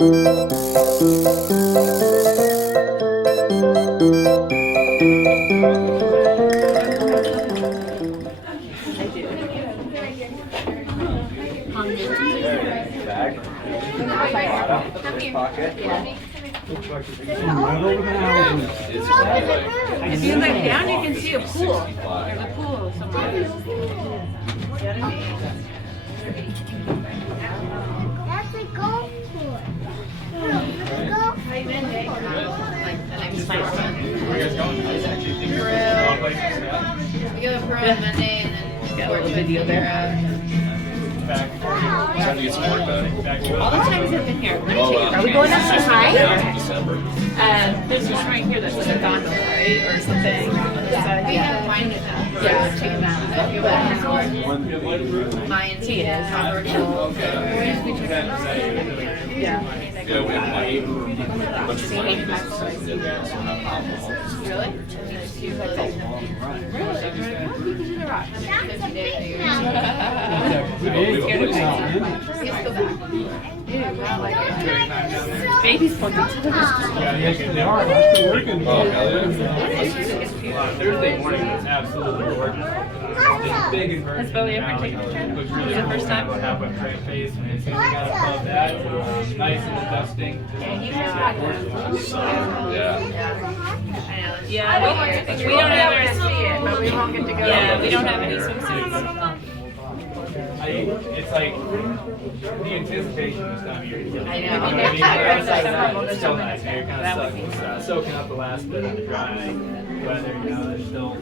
If you look down, you can see a pool. There's a pool somewhere. That's a golf course. We go to Pearl on Monday and then got a little video there. Trying to get some work done. All the times I've been here. Are we going up to high? There's a shrine here that's like a gondola, right? Or something. We have wine with them. Yeah, check it out. Mayan tea is virtual. Yeah. Yeah, we have like a bunch of wine businesses in there, so not alcohol. Really? Really? Baby's pointing to the Yes, they are. They're still working. Oh, hell yeah. Thursday morning was absolutely gorgeous. Big and Has Bowie ever taken a trip? Looks really The first time? halfway straight face. And as soon as we got above that, nice and dusting. Yeah, we don't have any see it, but we won't get to go. Yeah, we don't have any swimsuits. It's like the anticipation this time of year. I know. It's still nice. You're kind of soaking up the last bit of the dry weather. You know, there's still.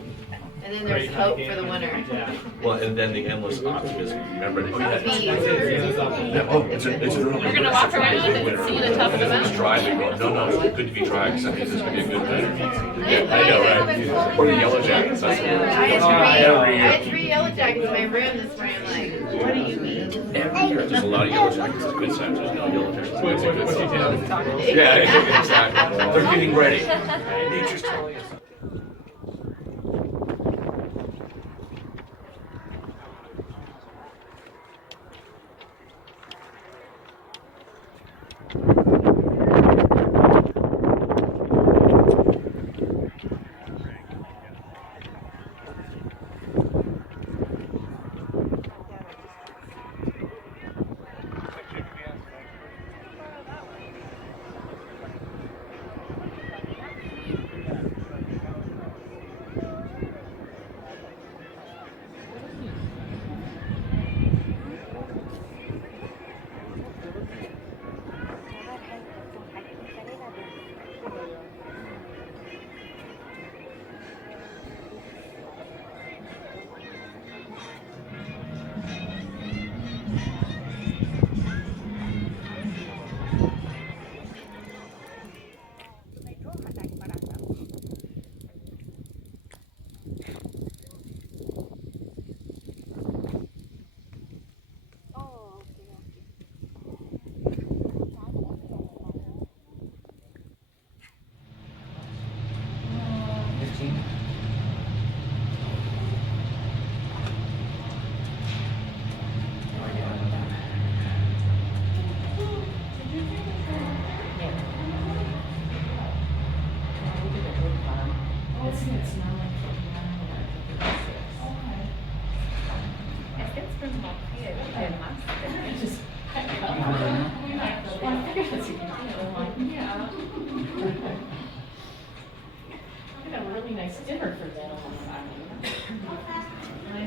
And then there's hope for the winter. Yeah. Well, and then the endless optimism. Remember that? Yeah. Oh, it's a We're gonna walk around and see the top of the It's mountain. dry. They go, no, it's good to be dry because that means it's going to be a good winter. Yeah, I know, right? Or the yellow jackets. That's I had 3 yellow jackets in my room this morning. I'm like, what do you mean? every year. There's a lot of yellow jackets. It's good times. There's no yellow jackets. It's good times. What Yeah, exactly. They're getting ready. Nature's telling us.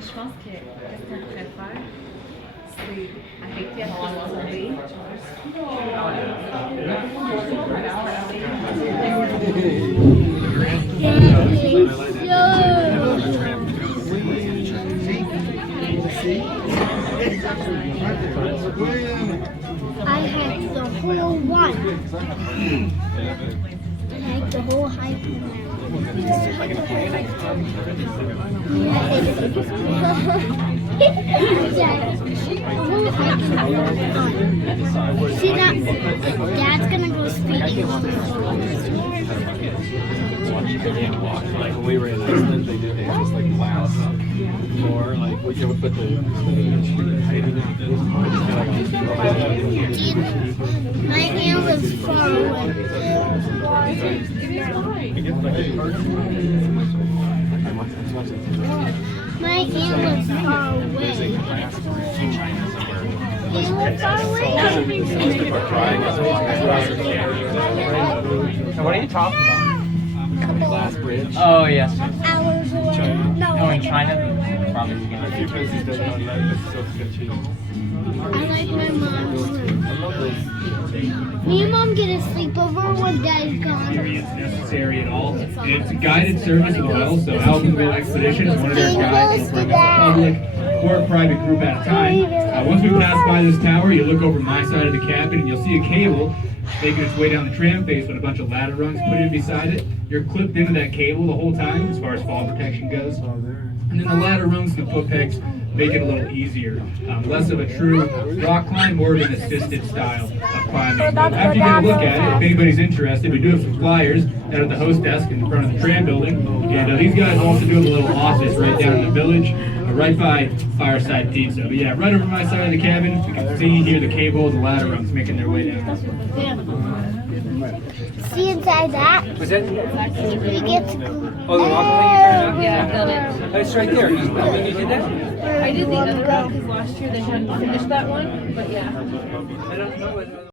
Je pense que qu'est-ce qu'on pourrait faire, c'est arrêter à Squaw. I hiked the whole one. I hiked the whole hike. See that? Dad's gonna go speeding on the road. Like when we were in Iceland, they did just like last floor, like what you would put the height of it. See, my hand was far away. My hand was far away. Hand was far away. So what are you talking about? Glass bridge. Oh yes. Hours away. No, Oh, in China, probably. A few places that don't like this so sketchy. I like my mom's room. Me and mom get a sleepover when dad's gone. Experience necessary at all. And it's a guided service as well, so Alpenville Expeditions, one of their guides will bring us the public or a private group at a time. Once we pass by this tower, you look over my side of the cabin and you'll see a cable making its way down the tram face with a bunch of ladder rungs put in beside it. You're clipped into that cable the whole time as far as fall protection goes. And then the ladder rungs and the foot pegs make it a little easier. Less of a true rock climb, more of an assisted style of climbing. After you get a look at it, if anybody's interested, we do have some flyers down at the host desk in front of the tram building. And these guys also do have a little office right down in the village, right by Fireside Pizza. But yeah, right over my side of the cabin, you can see here the cable and the ladder rungs making their way down. See inside that? Was it? We get to go. Oh, the rock thing you turned on? Yeah, It's right there. You did that? I did the other one because last year they hadn't finished that one, but yeah. I don't know what.